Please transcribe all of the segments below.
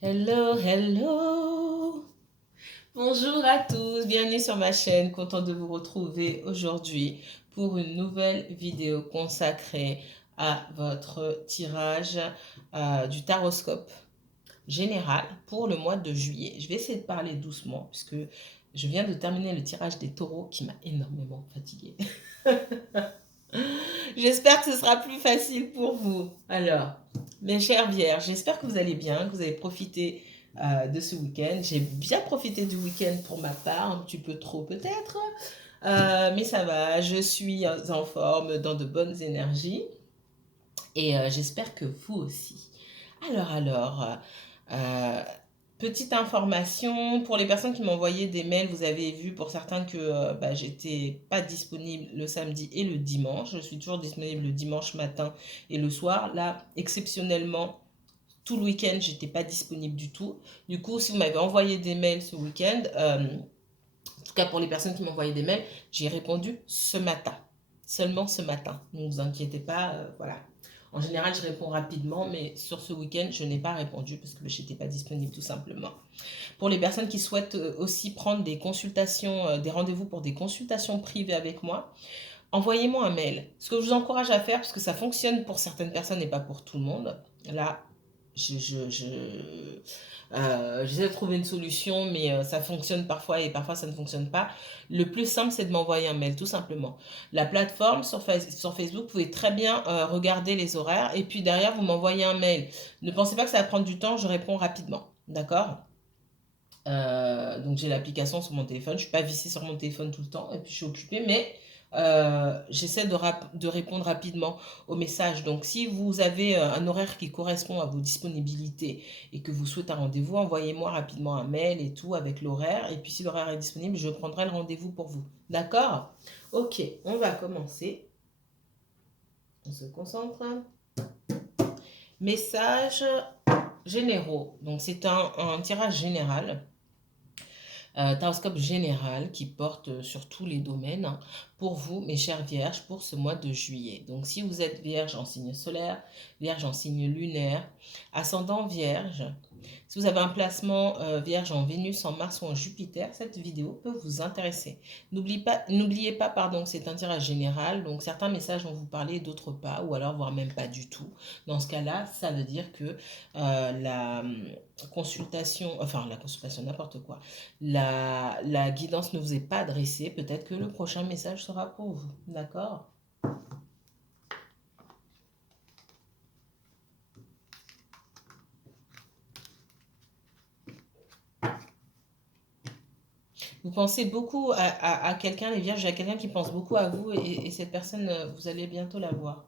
Hello, hello! Bonjour à tous, bienvenue sur ma chaîne, content de vous retrouver aujourd'hui pour une nouvelle vidéo consacrée à votre tirage du taroscope général pour le mois de juillet. Je vais essayer de parler doucement puisque je viens de terminer le tirage des taureaux qui m'a énormément fatiguée. J'espère que ce sera plus facile pour vous. Alors, mes chères vierges, j'espère que vous allez bien, que vous avez profité de ce week-end. J'ai bien profité du week-end pour ma part, un petit peu trop peut-être, mais ça va, je suis en forme, dans de bonnes énergies et j'espère que vous aussi. Alors, euh, petite information, pour les personnes qui m'ont envoyé des mails, vous avez vu pour certains que j'étais pas disponible le samedi et le dimanche. Je suis toujours disponible le dimanche matin et le soir. Là, exceptionnellement, tout le week-end, j'étais pas disponible du tout. Du coup, si vous m'avez envoyé des mails ce week-end, en tout cas pour les personnes qui m'ont envoyé des mails, j'ai répondu ce matin. Seulement ce matin. Ne vous inquiétez pas, voilà. En général, je réponds rapidement, mais sur ce week-end, je n'ai pas répondu parce que je n'étais pas disponible tout simplement. Pour les personnes qui souhaitent aussi prendre des consultations, des rendez-vous pour des consultations privées avec moi, envoyez-moi un mail. Ce que je vous encourage à faire, parce que ça fonctionne pour certaines personnes et pas pour tout le monde, là, j'essaie de trouver une solution, mais ça fonctionne parfois et parfois ça ne fonctionne pas. Le plus simple, c'est de m'envoyer un mail, tout simplement. La plateforme sur Facebook, vous pouvez très bien regarder les horaires et puis derrière, vous m'envoyez un mail. Ne pensez pas que ça va prendre du temps, je réponds rapidement. D'accord? Donc j'ai l'application sur mon téléphone. Je ne suis pas vissée sur mon téléphone tout le temps et puis je suis occupée, mais j'essaie de répondre rapidement aux messages. Donc si vous avez un horaire qui correspond à vos disponibilités et que vous souhaitez un rendez-vous, envoyez-moi rapidement un mail et tout avec l'horaire. Et puis si l'horaire est disponible, je prendrai le rendez-vous pour vous. D'accord? Ok, on va commencer. On se concentre. Messages généraux. Donc c'est un tirage général. Taroscope général qui porte sur tous les domaines hein, pour vous, mes chères vierges, pour ce mois de juillet. Donc, si vous êtes vierge en signe solaire, vierge en signe lunaire, ascendant vierge, si vous avez un placement vierge en Vénus, en Mars ou en Jupiter, cette vidéo peut vous intéresser. N'oubliez pas, pardon, que c'est un tirage général, donc certains messages vont vous parler, d'autres pas, ou alors voire même pas du tout. Dans ce cas-là, ça veut dire que la consultation, n'importe quoi, la guidance ne vous est pas adressée, peut-être que le prochain message sera pour vous. D'accord? Vous pensez beaucoup à quelqu'un, les vierges, à quelqu'un qui pense beaucoup à vous et cette personne, vous allez bientôt la voir.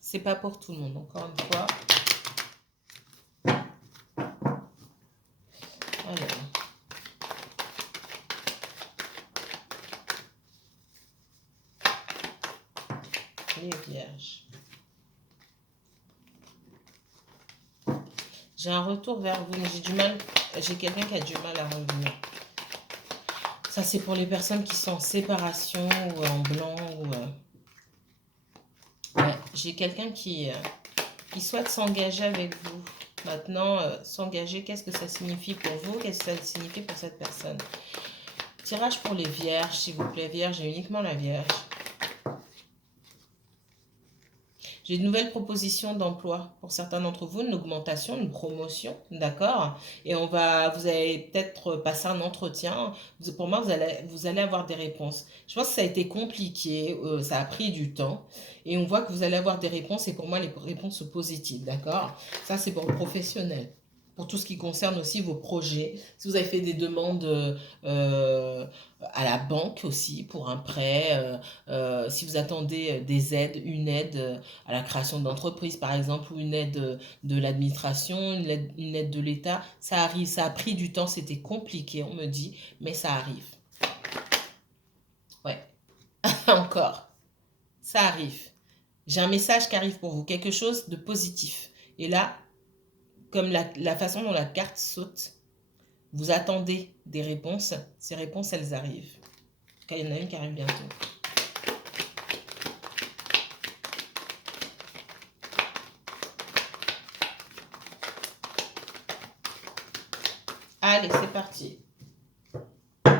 C'est pas pour tout le monde, encore une fois. Alors, les vierges. J'ai un retour vers vous, mais j'ai quelqu'un qui a du mal à revenir. Ça, c'est pour les personnes qui sont en séparation ou en blanc. Ouais, j'ai quelqu'un qui souhaite s'engager avec vous. Maintenant, s'engager, qu'est-ce que ça signifie pour vous? Qu'est-ce que ça signifie pour cette personne? Tirage pour les vierges, s'il vous plaît, vierge et uniquement la vierge. J'ai une nouvelle proposition d'emploi pour certains d'entre vous, une augmentation, une promotion, d'accord? Et vous allez peut-être passer un entretien. Pour moi, vous allez avoir des réponses. Je pense que ça a été compliqué, ça a pris du temps. Et on voit que vous allez avoir des réponses et pour moi, les réponses sont positives, d'accord? Ça, c'est pour le professionnel. Pour tout ce qui concerne aussi vos projets. Si vous avez fait des demandes à la banque aussi pour un prêt, si vous attendez des aides, une aide à la création d'entreprise par exemple, ou une aide de l'administration, une aide de l'État, ça arrive, ça a pris du temps, c'était compliqué, on me dit, mais ça arrive. Ouais, encore, ça arrive. J'ai un message qui arrive pour vous, quelque chose de positif. Et là, comme la façon dont la carte saute, vous attendez des réponses, ces réponses, elles arrivent. En tout cas, il y en a une qui arrive bientôt. Allez, c'est parti. Pour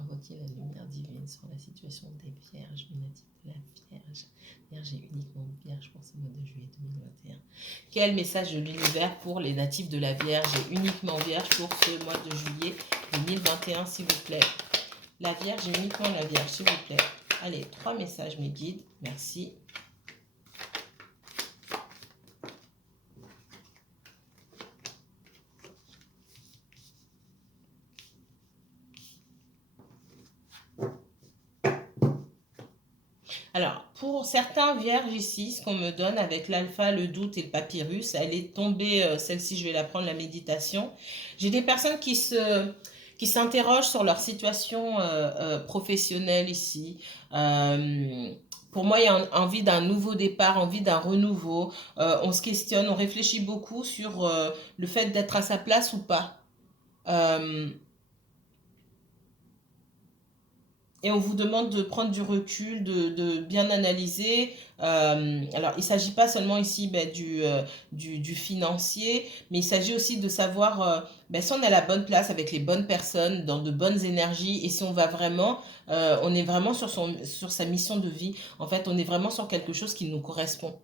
invoquer la lumière divine sur la situation des vierges, lunatique de la Vierge. Vierge est uniquement vierge pour ce mois de juillet 2021. Quel message de l'univers pour les natifs de la Vierge et uniquement vierge pour ce mois de juillet 2021, s'il vous plaît? La Vierge et uniquement la Vierge, s'il vous plaît. Allez, 3 messages, mes guides. Merci. Alors, pour certains vierges ici, ce qu'on me donne avec l'alpha, le doute et le papyrus, elle est tombée, celle-ci, je vais la prendre, la méditation. J'ai des personnes qui s'interrogent sur leur situation professionnelle ici. Pour moi, il y a envie d'un nouveau départ, envie d'un renouveau. On se questionne, on réfléchit beaucoup sur le fait d'être à sa place ou pas. Et on vous demande de prendre du recul, de bien analyser. Alors, il ne s'agit pas seulement ici du financier, mais il s'agit aussi de savoir si on est à la bonne place avec les bonnes personnes, dans de bonnes énergies, et si on va vraiment, on est vraiment sur sa mission de vie. En fait, on est vraiment sur quelque chose qui nous correspond.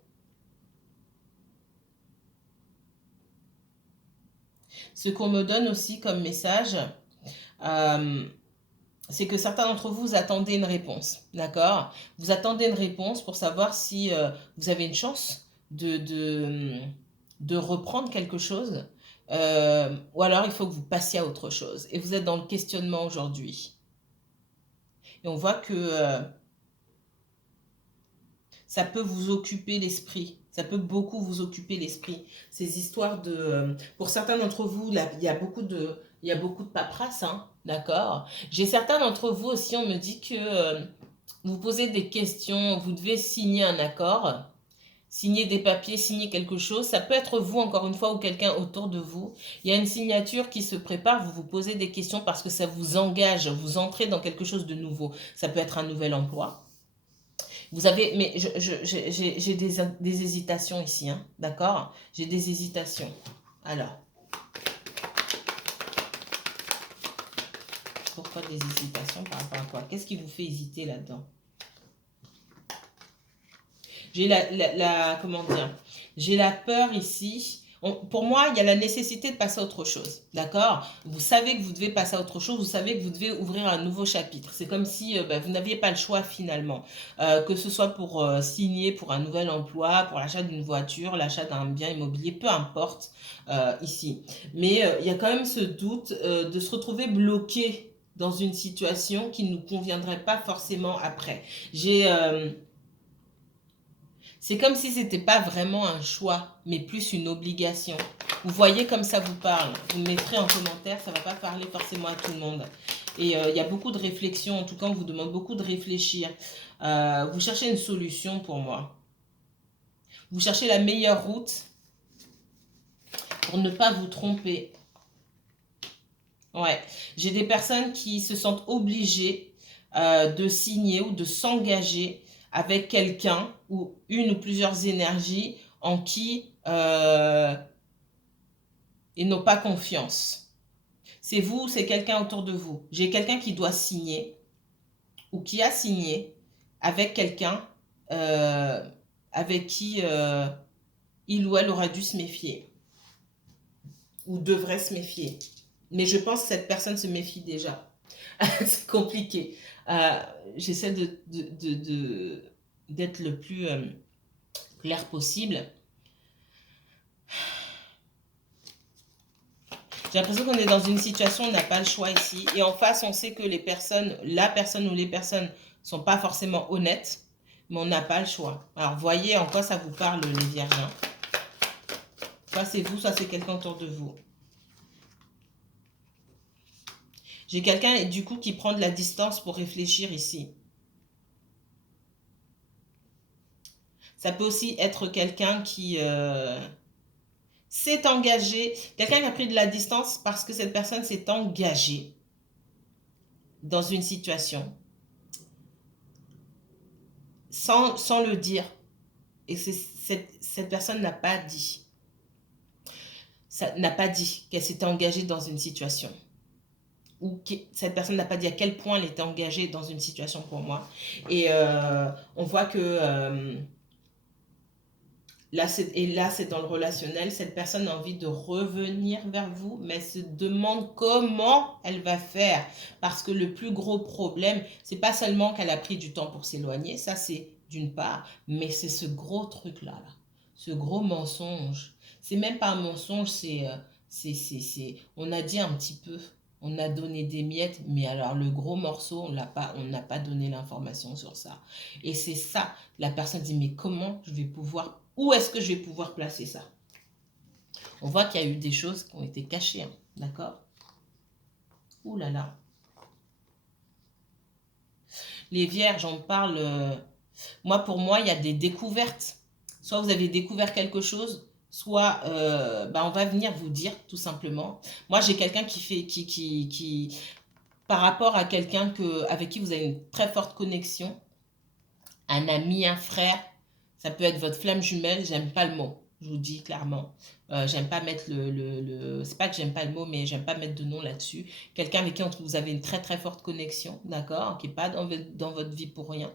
Ce qu'on me donne aussi comme message, c'est que certains d'entre vous attendez une réponse, d'accord? Vous attendez une réponse pour savoir si vous avez une chance de reprendre quelque chose, ou alors il faut que vous passiez à autre chose. Et vous êtes dans le questionnement aujourd'hui. Et on voit que ça peut vous occuper l'esprit. Ça peut beaucoup vous occuper l'esprit. Ces histoires de... pour certains d'entre vous, là, il y a beaucoup de paperasse, hein, d'accord? J'ai certains d'entre vous aussi, on me dit que vous posez des questions, vous devez signer un accord, signer des papiers, signer quelque chose. Ça peut être vous, encore une fois, ou quelqu'un autour de vous. Il y a une signature qui se prépare, vous vous posez des questions parce que ça vous engage, vous entrez dans quelque chose de nouveau. Ça peut être un nouvel emploi. Vous avez, mais j'ai des hésitations ici, hein, d'accord? J'ai des hésitations. Alors, pourquoi des hésitations par rapport à quoi? Qu'est-ce qui vous fait hésiter là-dedans? J'ai comment dire? J'ai la peur ici. Pour moi, il y a la nécessité de passer à autre chose, d'accord? Vous savez que vous devez passer à autre chose, vous savez que vous devez ouvrir un nouveau chapitre. C'est comme si vous n'aviez pas le choix finalement, que ce soit pour signer pour un nouvel emploi, pour l'achat d'une voiture, l'achat d'un bien immobilier, peu importe ici. Mais il y a quand même ce doute de se retrouver bloqué dans une situation qui ne nous conviendrait pas forcément après. C'est comme si ce n'était pas vraiment un choix, mais plus une obligation. Vous voyez comme ça vous parle. Vous me mettrez en commentaire, ça ne va pas parler forcément à tout le monde. Et il y a beaucoup de réflexion, en tout cas on vous demande beaucoup de réfléchir. Vous cherchez une solution pour moi. Vous cherchez la meilleure route pour ne pas vous tromper. Ouais, j'ai des personnes qui se sentent obligées de signer ou de s'engager avec quelqu'un ou une ou plusieurs énergies en qui ils n'ont pas confiance. C'est vous, c'est quelqu'un autour de vous. J'ai quelqu'un qui doit signer ou qui a signé avec quelqu'un avec qui il ou elle aura dû se méfier ou devrait se méfier. Mais je pense que cette personne se méfie déjà. C'est compliqué. J'essaie d'être le plus clair possible. J'ai l'impression qu'on est dans une situation où on n'a pas le choix ici. Et en face, on sait que la personne ou les personnes ne sont pas forcément honnêtes, mais on n'a pas le choix. Alors, voyez en quoi ça vous parle, les vierges. Soit c'est vous, soit c'est quelqu'un autour de vous. J'ai quelqu'un, du coup, qui prend de la distance pour réfléchir ici. Ça peut aussi être quelqu'un qui s'est engagé, quelqu'un qui a pris de la distance parce que cette personne s'est engagée dans une situation. sans le dire. Et cette personne n'a pas dit. N'a pas dit qu'elle s'était engagée dans une situation. Ou cette personne n'a pas dit à quel point elle était engagée dans une situation pour moi. Et on voit que là, c'est dans le relationnel. Cette personne a envie de revenir vers vous, mais elle se demande comment elle va faire. Parce que le plus gros problème, c'est pas seulement qu'elle a pris du temps pour s'éloigner, ça c'est d'une part, mais c'est ce gros truc-là, là. Ce gros mensonge. C'est même pas un mensonge, on a dit un petit peu. On a donné des miettes, mais alors le gros morceau, on n'a pas donné l'information sur ça. Et c'est ça, la personne dit, mais comment je vais pouvoir, où est-ce que je vais pouvoir placer ça? On voit qu'il y a eu des choses qui ont été cachées, hein, d'accord? Ouh là là. Les vierges, on parle, moi pour moi, il y a des découvertes. Soit vous avez découvert quelque chose, soit on va venir vous dire tout simplement. Moi j'ai quelqu'un qui par rapport à quelqu'un avec qui vous avez une très forte connexion, un ami, un frère, ça peut être votre flamme jumelle, j'aime pas le mot, je vous dis clairement. J'aime pas mettre c'est pas que j'aime pas le mot, mais j'aime pas mettre de nom là-dessus. Quelqu'un avec qui vous avez une très très forte connexion, d'accord, qui est pas dans votre vie pour rien.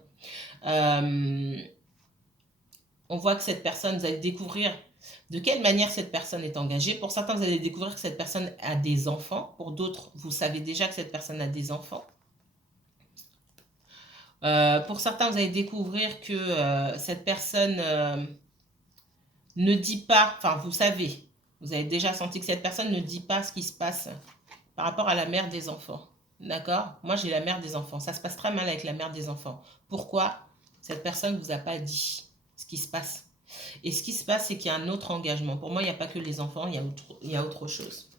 On voit que cette personne, vous allez découvrir de quelle manière cette personne est engagée. Pour certains, vous allez découvrir que cette personne a des enfants. Pour d'autres, vous savez déjà que cette personne a des enfants. Pour certains, vous allez découvrir que cette personne ne dit pas, enfin vous savez, vous avez déjà senti que cette personne ne dit pas ce qui se passe par rapport à la mère des enfants. D'accord? Moi, j'ai la mère des enfants. Ça se passe très mal avec la mère des enfants. Pourquoi? Cette personne ne vous a pas dit ce qui se passe. Et ce qui se passe, c'est qu'il y a un autre engagement. Pour moi, il n'y a pas que les enfants, il y a autre chose.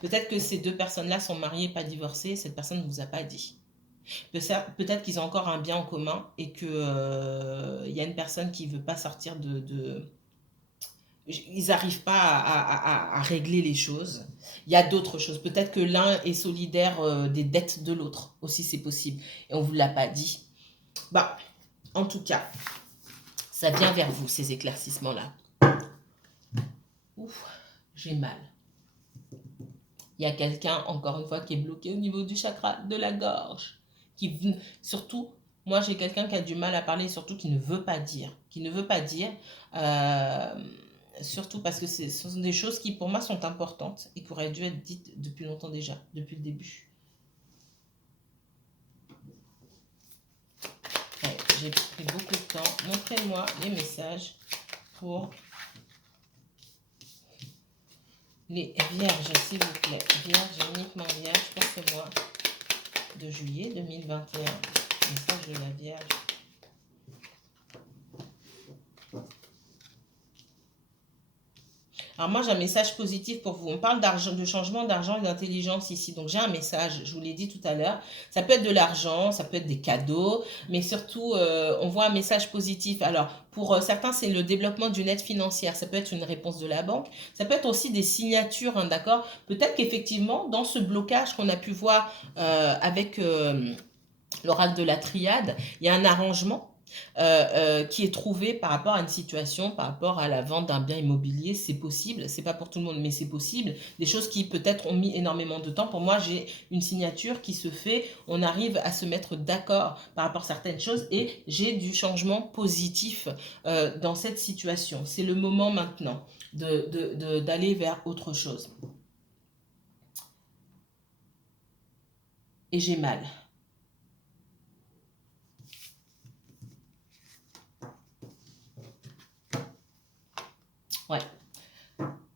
Peut-être que ces deux personnes-là sont mariées, pas divorcées, cette personne ne vous a pas dit. Peut-être qu'ils ont encore un bien en commun et qu'il y a une personne qui ne veut pas sortir ils n'arrivent pas à régler les choses. Il y a d'autres choses. Peut-être que l'un est solidaire des dettes de l'autre. Aussi, c'est possible. Et on ne vous l'a pas dit. Bah, en tout cas, ça vient vers vous, ces éclaircissements-là. Ouf, j'ai mal. Il y a quelqu'un, encore une fois, qui est bloqué au niveau du chakra de la gorge. Surtout, moi, j'ai quelqu'un qui a du mal à parler, surtout qui ne veut pas dire. Qui ne veut pas dire. Surtout parce que ce sont des choses qui, pour moi, sont importantes et qui auraient dû être dites depuis longtemps déjà, depuis le début. Ouais, j'ai pris beaucoup de temps. Montrez-moi les messages pour les vierges, s'il vous plaît. Vierge, uniquement vierge pour ce mois de juillet 2021. Message de la Vierge. Alors moi, j'ai un message positif pour vous. On parle d'argent, de changement d'argent et d'intelligence ici. Donc j'ai un message, je vous l'ai dit tout à l'heure. Ça peut être de l'argent, ça peut être des cadeaux, mais surtout, on voit un message positif. Alors pour certains, c'est le développement d'une aide financière. Ça peut être une réponse de la banque. Ça peut être aussi des signatures, hein, d'accord? Peut-être qu'effectivement, dans ce blocage qu'on a pu voir avec l'oracle de la triade, il y a un arrangement qui est trouvé par rapport à une situation, par rapport à la vente d'un bien immobilier. C'est possible, c'est pas pour tout le monde, mais c'est possible. Des choses qui peut-être ont mis énormément de temps. Pour moi, j'ai une signature qui se fait, on arrive à se mettre d'accord par rapport à certaines choses et j'ai du changement positif dans cette situation. C'est le moment maintenant d'aller vers autre chose. Et j'ai mal. Ouais.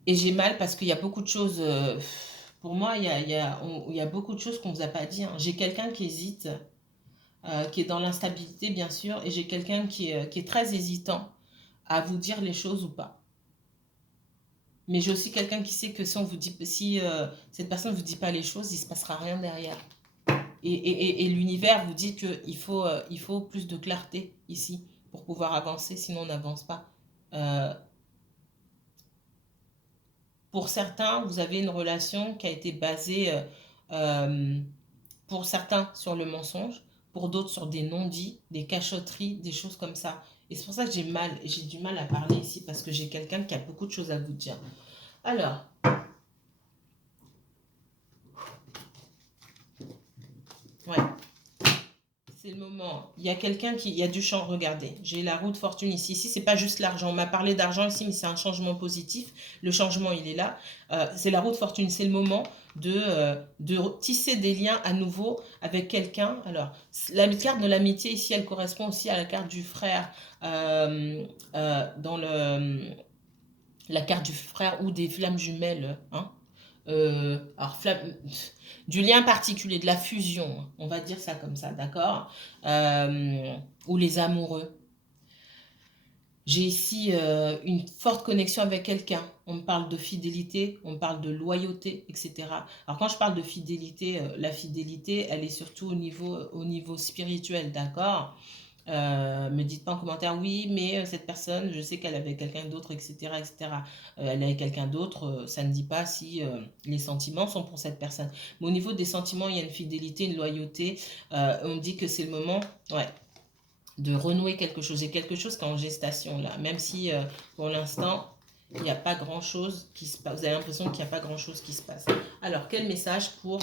Et j'ai mal parce qu'il y a beaucoup de choses. Pour moi, il y a beaucoup de choses qu'on ne vous a pas dit, hein. J'ai quelqu'un qui hésite, qui est dans l'instabilité, bien sûr, et j'ai quelqu'un qui est très hésitant à vous dire les choses ou pas. Mais j'ai aussi quelqu'un qui sait que si on vous dit, si cette personne ne vous dit pas les choses, il ne se passera rien derrière. Et l'univers vous dit qu'il faut, il faut plus de clarté ici pour pouvoir avancer, sinon on n'avance pas. Pour certains, vous avez une relation qui a été basée, pour certains, sur le mensonge. pour d'autres sur des non-dits, des cachotteries, des choses comme ça. Et c'est pour ça que j'ai du mal à parler ici, parce que j'ai quelqu'un qui a beaucoup de choses à vous dire. Alors, ouais, c'est le moment. Il y a quelqu'un il y a du changement. Regardez, j'ai la roue de fortune ici. Ici, c'est pas juste l'argent. On m'a parlé d'argent ici, mais c'est un changement positif. Le changement, il est là. C'est la roue de fortune. C'est le moment de tisser des liens à nouveau avec quelqu'un. Alors, la carte de l'amitié ici, elle correspond aussi à la carte du frère dans la carte du frère ou des flammes jumelles. Hein. Alors, du lien particulier, de la fusion, on va dire ça comme ça, d'accord, ou les amoureux. J'ai ici une forte connexion avec quelqu'un. On me parle de fidélité, on me parle de loyauté, etc. Alors quand je parle de fidélité, la fidélité, elle est surtout au niveau spirituel, d'accord. Me dites pas en commentaire, oui, mais cette personne, je sais qu'elle avait quelqu'un d'autre, etc., etc. Elle avait quelqu'un d'autre, ça ne dit pas si les sentiments sont pour cette personne. Mais au niveau des sentiments, il y a une fidélité, une loyauté. On me dit que c'est le moment, ouais, de renouer quelque chose. J'ai quelque chose qui est en gestation là, même si pour l'instant, il n'y a pas grand-chose qui se passe. Vous avez l'impression qu'il n'y a pas grand-chose qui se passe. Alors, quel message pour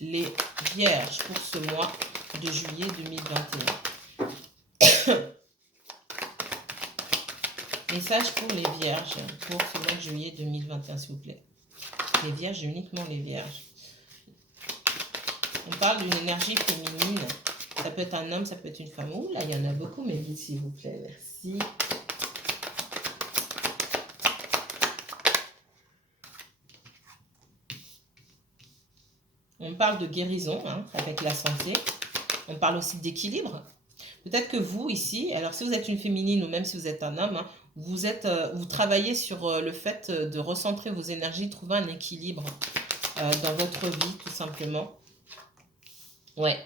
les vierges pour ce mois de juillet 2021. Message pour les vierges pour ce mois de juillet 2021, s'il vous plaît. Les vierges, uniquement les vierges. On parle d'une énergie féminine. Ça peut être un homme, ça peut être une femme. Ouh là, il y en a beaucoup, mais vite, s'il vous plaît. Merci. On parle de guérison hein, avec la santé. On parle aussi d'équilibre. Peut-être que vous, ici, alors si vous êtes une féminine ou même si vous êtes un homme, hein, vous travaillez sur le fait de recentrer vos énergies, trouver un équilibre dans votre vie, tout simplement. Ouais.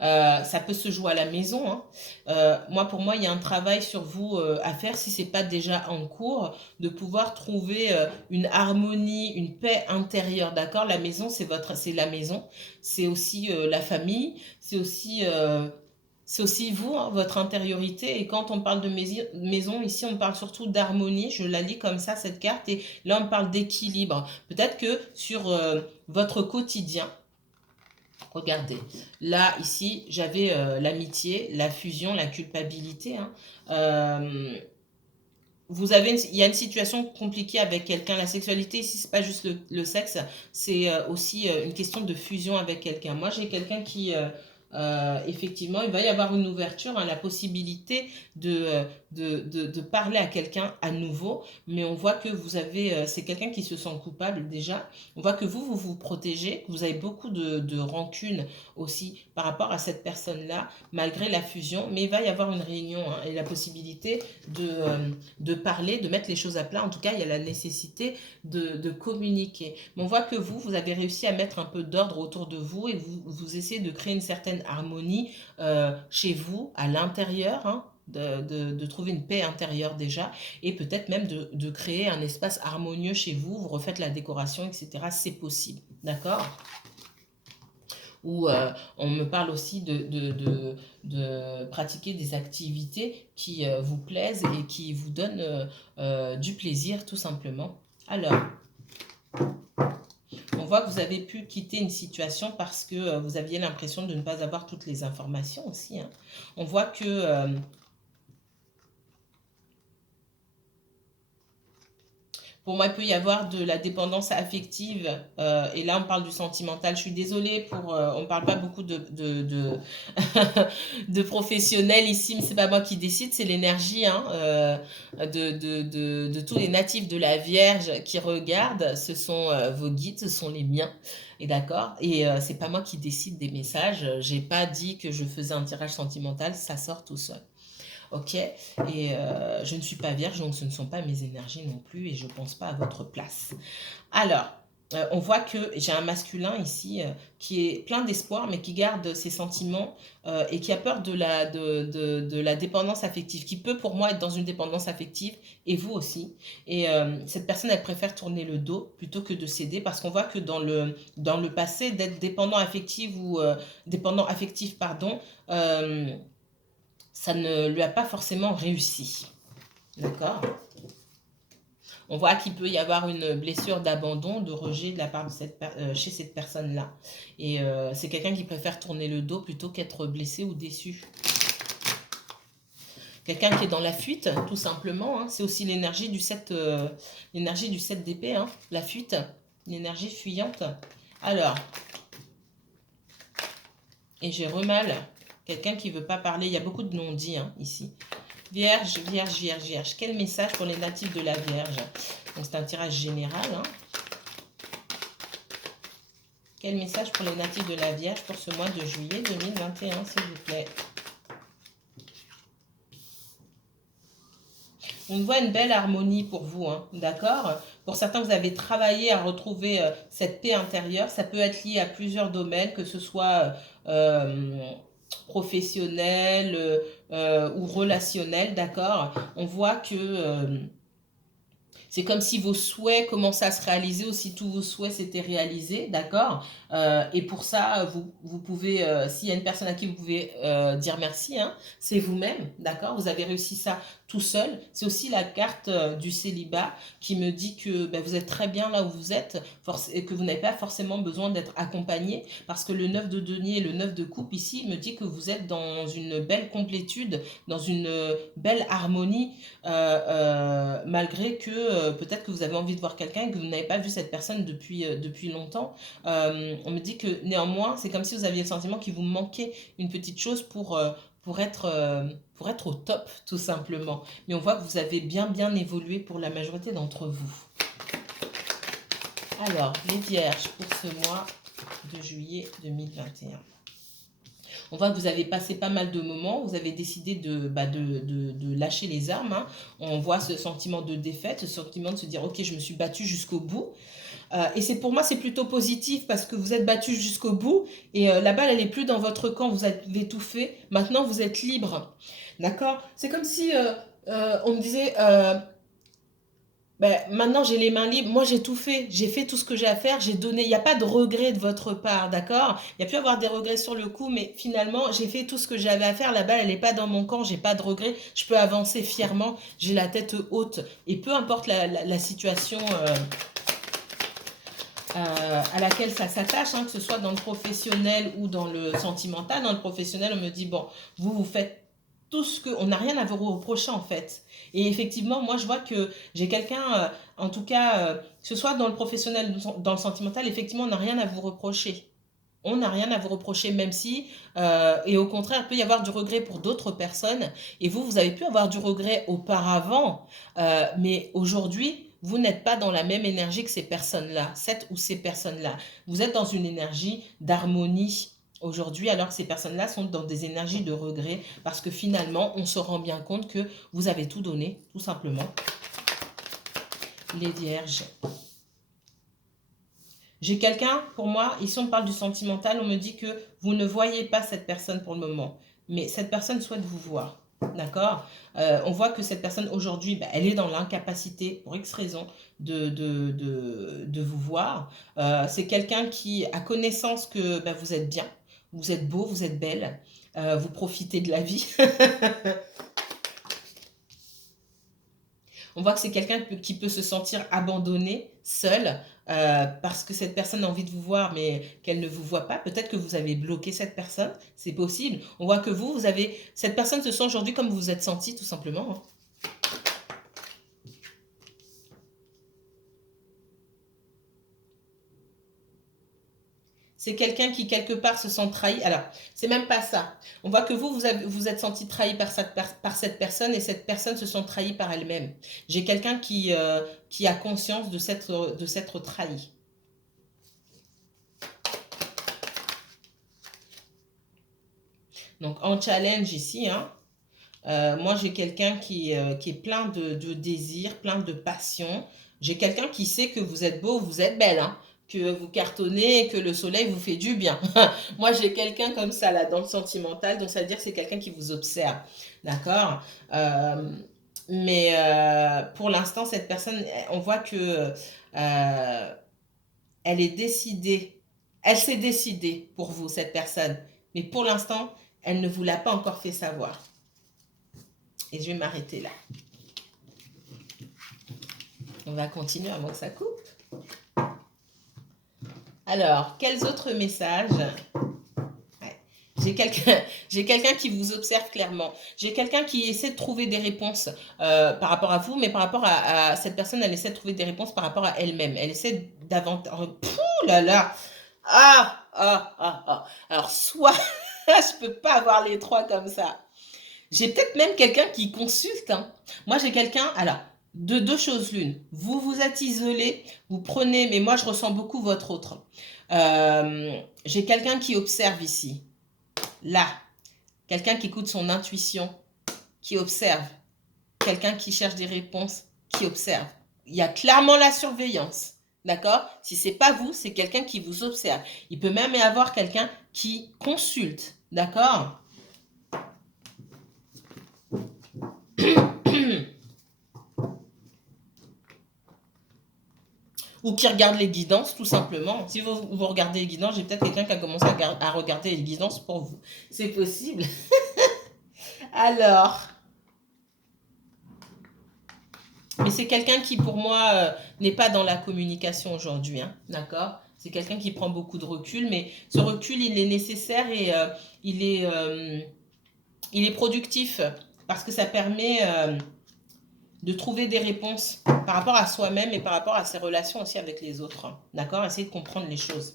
Ça peut se jouer à la maison. Hein. Pour moi, il y a un travail sur vous à faire si ce n'est pas déjà en cours, de pouvoir trouver une harmonie, une paix intérieure. D'accord. La maison, c'est la maison. C'est aussi la famille. C'est aussi vous, hein, votre intériorité. Et quand on parle de maison, ici, on parle surtout d'harmonie. Je la lis comme ça, cette carte. Et là, on parle d'équilibre. Peut-être que sur votre quotidien, regardez, là, ici, j'avais l'amitié, la fusion, la culpabilité. Hein. Il y a une situation compliquée avec quelqu'un. La sexualité, ici, c'est pas juste le sexe, c'est aussi une question de fusion avec quelqu'un. Moi, j'ai quelqu'un qui, effectivement, il va y avoir une ouverture, hein, la possibilité de parler à quelqu'un à nouveau, mais on voit que c'est quelqu'un qui se sent coupable déjà. On voit que vous protégez, que vous avez beaucoup de rancune aussi par rapport à cette personne-là, malgré la fusion, mais il va y avoir une réunion hein, et la possibilité de parler, de mettre les choses à plat. En tout cas, il y a la nécessité de communiquer. Mais on voit que vous avez réussi à mettre un peu d'ordre autour de vous et vous essayez de créer une certaine harmonie chez vous, à l'intérieur, hein, de trouver une paix intérieure déjà, et peut-être même de créer un espace harmonieux chez vous. Vous refaites la décoration, etc. C'est possible, d'accord? Ou on me parle aussi de pratiquer des activités qui vous plaisent et qui vous donnent du plaisir, tout simplement. Alors, on voit que vous avez pu quitter une situation parce que vous aviez l'impression de ne pas avoir toutes les informations aussi. Hein. On voit que... pour moi, il peut y avoir de la dépendance affective. Et là, on parle du sentimental. Je suis désolée on ne parle pas beaucoup de professionnels ici, mais c'est pas moi qui décide, c'est l'énergie hein, de tous les natifs de la Vierge qui regardent. Ce sont vos guides, ce sont les miens. Et d'accord. Et c'est pas moi qui décide des messages. J'ai pas dit que je faisais un tirage sentimental, ça sort tout seul. Ok, et je ne suis pas vierge, donc ce ne sont pas mes énergies non plus, et je ne pense pas à votre place. Alors, On voit que j'ai un masculin ici qui est plein d'espoir, mais qui garde ses sentiments et qui a peur de la dépendance affective, qui peut pour moi être dans une dépendance affective, et vous aussi. Et cette personne, elle préfère tourner le dos plutôt que de céder, parce qu'on voit que dans le passé, d'être dépendant affectif ou dépendant affectif, pardon, euh, ça ne lui a pas forcément réussi. D'accord? On voit qu'il peut y avoir une blessure d'abandon, de rejet de la part de chez cette personne-là. Et c'est quelqu'un qui préfère tourner le dos plutôt qu'être blessé ou déçu. Quelqu'un qui est dans la fuite, tout simplement. Hein. C'est aussi l'énergie du 7, d'épée, hein. La fuite, l'énergie fuyante. Alors, et j'ai remal, quelqu'un qui ne veut pas parler. Il y a beaucoup de non-dits hein, ici. Vierge, vierge, vierge, vierge. Quel message pour les natifs de la Vierge? Donc c'est un tirage général. Hein. Quel message pour les natifs de la Vierge pour ce mois de juillet 2021, s'il vous plaît? On voit une belle harmonie pour vous, hein, d'accord? Pour certains, vous avez travaillé à retrouver cette paix intérieure. Ça peut être lié à plusieurs domaines, que ce soit professionnel ou relationnel, d'accord? On voit que c'est comme si vos souhaits commençaient à se réaliser, ou si tous vos souhaits s'étaient réalisés, d'accord? Et pour ça, vous pouvez, s'il y a une personne à qui vous pouvez dire merci, hein, c'est vous-même, d'accord? Vous avez réussi ça tout seul. C'est aussi la carte du célibat qui me dit que ben, vous êtes très bien là où vous êtes et que vous n'avez pas forcément besoin d'être accompagné, parce que le 9 de denier et le 9 de coupe ici me dit que vous êtes dans une belle complétude, dans une belle harmonie, malgré que peut-être que vous avez envie de voir quelqu'un et que vous n'avez pas vu cette personne depuis longtemps. On me dit que néanmoins, c'est comme si vous aviez le sentiment qu'il vous manquait une petite chose pour être au top, tout simplement. Mais on voit que vous avez bien évolué pour la majorité d'entre vous. Alors, les vierges pour ce mois de juillet 2021. On voit que vous avez passé pas mal de moments, vous avez décidé de lâcher les armes. Hein. On voit ce sentiment de défaite, ce sentiment de se dire « Ok, je me suis battu jusqu'au bout ». Et pour moi, c'est plutôt positif parce que vous êtes battu jusqu'au bout et la balle, elle n'est plus dans votre camp, vous avez tout fait. Maintenant, vous êtes libre. D'accord? C'est comme si on me disait ben, maintenant j'ai les mains libres, moi j'ai tout fait, j'ai fait tout ce que j'ai à faire, j'ai donné, il n'y a pas de regret de votre part, d'accord? Il y a pu avoir des regrets sur le coup, mais finalement j'ai fait tout ce que j'avais à faire, la balle elle n'est pas dans mon camp, j'ai pas de regrets, je peux avancer fièrement, j'ai la tête haute, et peu importe la situation à laquelle ça s'attache, hein, que ce soit dans le professionnel ou dans le sentimental. Dans le professionnel, on me dit, bon, vous faites tout ce que... On n'a rien à vous reprocher, en fait. Et effectivement, moi, je vois que j'ai quelqu'un, en tout cas, que ce soit dans le professionnel ou dans le sentimental, effectivement, on n'a rien à vous reprocher. On n'a rien à vous reprocher, même si, et au contraire, il peut y avoir du regret pour d'autres personnes. Et vous avez pu avoir du regret auparavant, mais aujourd'hui, vous n'êtes pas dans la même énergie que ces personnes-là, cette ou ces personnes-là. Vous êtes dans une énergie d'harmonie aujourd'hui, alors que ces personnes-là sont dans des énergies de regret, parce que finalement, on se rend bien compte que vous avez tout donné, tout simplement. Les vierges. J'ai quelqu'un, pour moi, ici on parle du sentimental, on me dit que vous ne voyez pas cette personne pour le moment, mais cette personne souhaite vous voir, d'accord? On voit que cette personne aujourd'hui, bah, elle est dans l'incapacité, pour X raison, de vous voir. C'est quelqu'un qui a connaissance que bah, vous êtes bien, vous êtes beau, vous êtes belle, vous profitez de la vie. On voit que c'est quelqu'un qui peut se sentir abandonné, seul, parce que cette personne a envie de vous voir, mais qu'elle ne vous voit pas. Peut-être que vous avez bloqué cette personne, c'est possible. On voit que vous avez... Cette personne se sent aujourd'hui comme vous vous êtes senti, tout simplement. Hein. C'est quelqu'un qui, quelque part, se sent trahi. Alors, c'est même pas ça. On voit que vous êtes senti trahi par cette personne et cette personne se sent trahie par elle-même. J'ai quelqu'un qui a conscience de s'être trahi. Donc, en challenge ici, hein, moi, j'ai quelqu'un qui est plein de désirs, plein de passion. J'ai quelqu'un qui sait que vous êtes beau, vous êtes belle. Hein. que vous cartonnez et que le soleil vous fait du bien. Moi, j'ai quelqu'un comme ça, là, dans le sentimental, donc ça veut dire que c'est quelqu'un qui vous observe, d'accord? Mais pour l'instant, cette personne, on voit que elle est décidée, elle s'est décidée pour vous, cette personne. Mais pour l'instant, elle ne vous l'a pas encore fait savoir. Et je vais m'arrêter là. On va continuer avant que ça coupe. Alors, quels autres messages? J'ai quelqu'un qui vous observe clairement. J'ai quelqu'un qui essaie de trouver des réponses par rapport à vous, mais par rapport à cette personne, elle essaie de trouver des réponses par rapport à elle-même. Elle essaie davantage... Pouh là là. Alors, soit... je peux pas avoir les trois comme ça. J'ai peut-être même quelqu'un qui consulte. Hein. Moi, j'ai quelqu'un... Alors, de deux choses l'une. Vous vous êtes isolé, vous prenez... Mais moi, je ressens beaucoup votre autre. J'ai quelqu'un qui observe ici. Là, quelqu'un qui écoute son intuition, qui observe. Quelqu'un qui cherche des réponses, qui observe. Il y a clairement la surveillance. D'accord? Si c'est pas vous, c'est quelqu'un qui vous observe. Il peut même y avoir quelqu'un qui consulte. D'accord? Ou qui regarde les guidances, tout simplement. Si vous regardez les guidances, j'ai peut-être quelqu'un qui a commencé à regarder les guidances pour vous. C'est possible. Alors, mais c'est quelqu'un qui, pour moi, n'est pas dans la communication aujourd'hui. Hein, d'accord? C'est quelqu'un qui prend beaucoup de recul, mais ce recul, il est nécessaire et il est productif parce que ça permet de trouver des réponses par rapport à soi-même et par rapport à ses relations aussi avec les autres. D'accord? Essayer de comprendre les choses.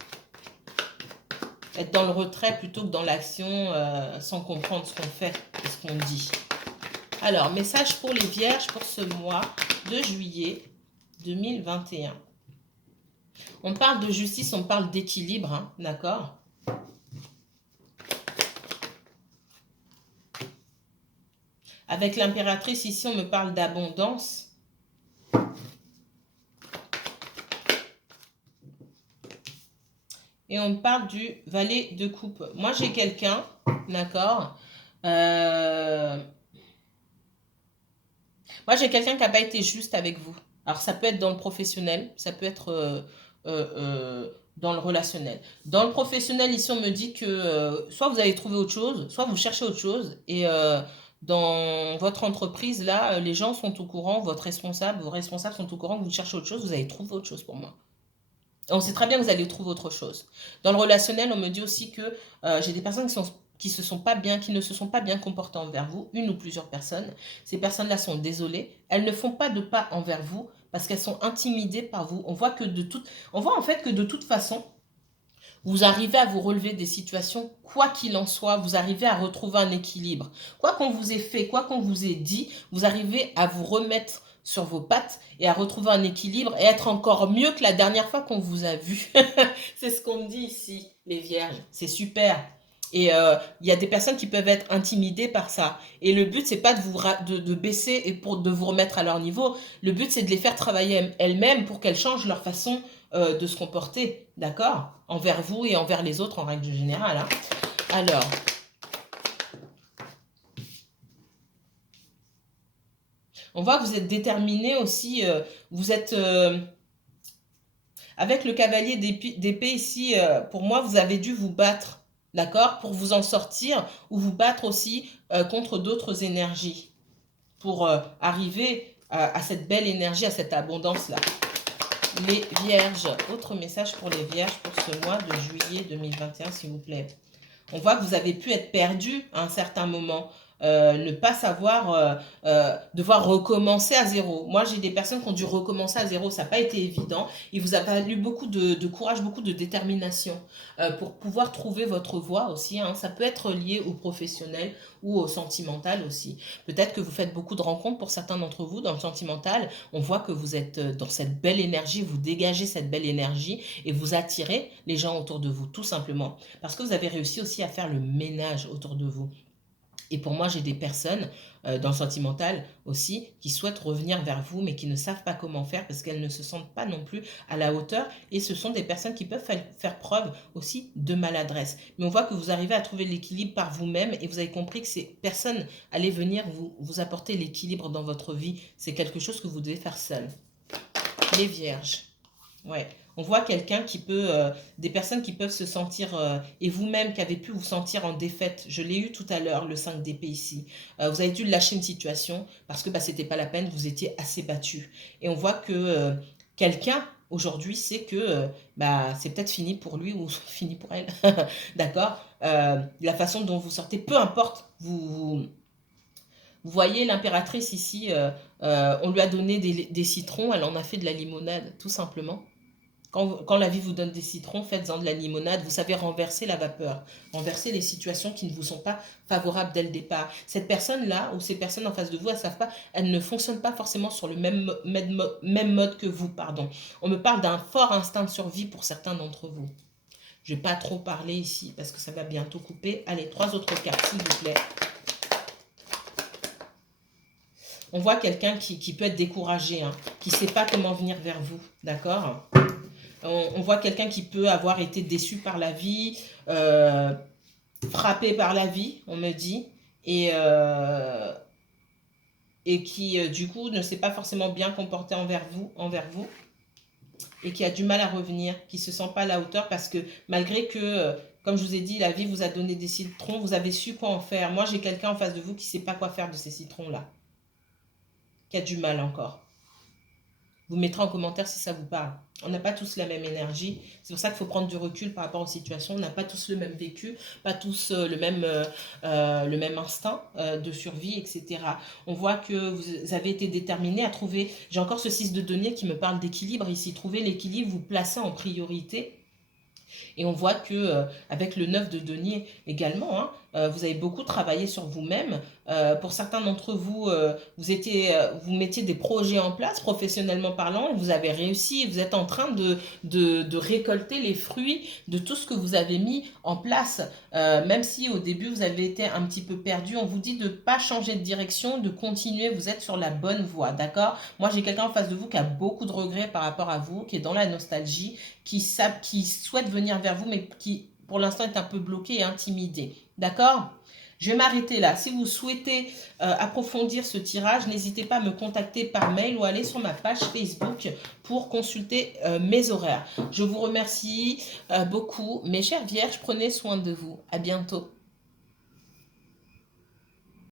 Être dans le retrait plutôt que dans l'action sans comprendre ce qu'on fait et ce qu'on dit. Alors, message pour les vierges pour ce mois de juillet 2021. On parle de justice, on parle d'équilibre, hein, d'accord? Avec l'impératrice, ici, on me parle d'abondance. Et on me parle du valet de coupe. Moi, j'ai quelqu'un, d'accord? Moi, j'ai quelqu'un qui n'a pas été juste avec vous. Alors, ça peut être dans le professionnel, ça peut être dans le relationnel. Dans le professionnel, ici, on me dit que soit vous avez trouvé autre chose, soit vous cherchez autre chose. Et dans votre entreprise, là, les gens sont au courant, vos responsables sont au courant que vous cherchez autre chose, vous avez trouvé autre chose pour moi. On sait très bien que vous allez trouver autre chose. Dans le relationnel, on me dit aussi que j'ai des personnes qui ne se sont pas bien comportées envers vous, une ou plusieurs personnes. Ces personnes-là sont désolées. Elles ne font pas de pas envers vous parce qu'elles sont intimidées par vous. On voit en fait que de toute façon, vous arrivez à vous relever des situations, quoi qu'il en soit, vous arrivez à retrouver un équilibre. Quoi qu'on vous ait fait, quoi qu'on vous ait dit, vous arrivez à vous remettre sur vos pattes et à retrouver un équilibre et être encore mieux que la dernière fois qu'on vous a vu. C'est ce qu'on me dit ici, les vierges. C'est super. Et il y a des personnes qui peuvent être intimidées par ça. Et le but, c'est pas de baisser et de vous remettre à leur niveau. Le but, c'est de les faire travailler elles-mêmes pour qu'elles changent leur façon de se comporter, d'accord? Envers vous et envers les autres en règle générale. Hein. Alors, on voit que vous êtes déterminé aussi. Vous êtes... avec le cavalier d'épée ici, pour moi, vous avez dû vous battre, d'accord? Pour vous en sortir ou vous battre aussi contre d'autres énergies. Pour arriver à cette belle énergie, à cette abondance-là. Les vierges, autre message pour les vierges pour ce mois de juillet 2021, s'il vous plaît. On voit que vous avez pu être perdu à un certain moment, ne pas savoir, devoir recommencer à zéro. Moi, j'ai des personnes qui ont dû recommencer à zéro, ça n'a pas été évident. Il vous a fallu beaucoup de courage, beaucoup de détermination pour pouvoir trouver votre voie aussi. Hein. Ça peut être lié au professionnel ou au sentimental aussi. Peut-être que vous faites beaucoup de rencontres pour certains d'entre vous dans le sentimental. On voit que vous êtes dans cette belle énergie, vous dégagez cette belle énergie et vous attirez les gens autour de vous, tout simplement. Parce que vous avez réussi aussi à faire le ménage autour de vous. Et pour moi, j'ai des personnes dans le sentimental aussi qui souhaitent revenir vers vous, mais qui ne savent pas comment faire parce qu'elles ne se sentent pas non plus à la hauteur. Et ce sont des personnes qui peuvent faire preuve aussi de maladresse. Mais on voit que vous arrivez à trouver l'équilibre par vous-même et vous avez compris que ces personnes allaient venir vous apporter l'équilibre dans votre vie. C'est quelque chose que vous devez faire seul. Les vierges. Ouais. On voit quelqu'un qui peut, des personnes qui peuvent se sentir, et vous-même qui avez pu vous sentir en défaite. Je l'ai eu tout à l'heure, le 5 d'épée ici. Vous avez dû lâcher une situation parce que bah, c'était pas la peine, vous étiez assez battu. Et on voit que quelqu'un aujourd'hui sait que bah, c'est peut-être fini pour lui ou fini pour elle. D'accord. La façon dont vous sortez, peu importe, vous voyez l'impératrice ici, on lui a donné des citrons, elle en a fait de la limonade, tout simplement. Quand la vie vous donne des citrons, faites-en de la limonade. Vous savez renverser la vapeur, renverser les situations qui ne vous sont pas favorables dès le départ. Cette personne-là, ou ces personnes en face de vous, elles savent pas, elles ne fonctionnent pas forcément sur le même mode que vous, pardon. On me parle d'un fort instinct de survie pour certains d'entre vous. Je ne vais pas trop parler ici parce que ça va bientôt couper. Allez, 3 autres cartes, s'il vous plaît. On voit quelqu'un qui peut être découragé, hein, qui ne sait pas comment venir vers vous, d'accord? On voit quelqu'un qui peut avoir été déçu par la vie, frappé par la vie, on me dit, et qui, du coup, ne s'est pas forcément bien comporté envers vous, et qui a du mal à revenir, qui ne se sent pas à la hauteur parce que malgré que, comme je vous ai dit, la vie vous a donné des citrons, vous avez su quoi en faire. Moi, j'ai quelqu'un en face de vous qui ne sait pas quoi faire de ces citrons-là, qui a du mal encore. Vous mettrez en commentaire si ça vous parle. On n'a pas tous la même énergie. C'est pour ça qu'il faut prendre du recul par rapport aux situations. On n'a pas tous le même vécu, pas tous le même instinct de survie, etc. On voit que vous avez été déterminé à trouver... J'ai encore ce 6 de denier qui me parle d'équilibre ici. Trouver l'équilibre, vous placez en priorité. Et on voit que avec le 9 de denier également, hein, vous avez beaucoup travaillé sur vous-même. Pour certains d'entre vous, vous mettiez des projets en place professionnellement parlant, et vous avez réussi, vous êtes en train de récolter les fruits de tout ce que vous avez mis en place. Même si au début vous avez été un petit peu perdu, on vous dit de ne pas changer de direction, de continuer, vous êtes sur la bonne voie, d'accord? Moi j'ai quelqu'un en face de vous qui a beaucoup de regrets par rapport à vous, qui est dans la nostalgie, qui souhaite venir vers vous, mais qui pour l'instant est un peu bloqué et intimidé. D'accord? Je vais m'arrêter là. Si vous souhaitez approfondir ce tirage, n'hésitez pas à me contacter par mail ou aller sur ma page Facebook pour consulter mes horaires. Je vous remercie beaucoup. Mes chères vierges, prenez soin de vous. À bientôt.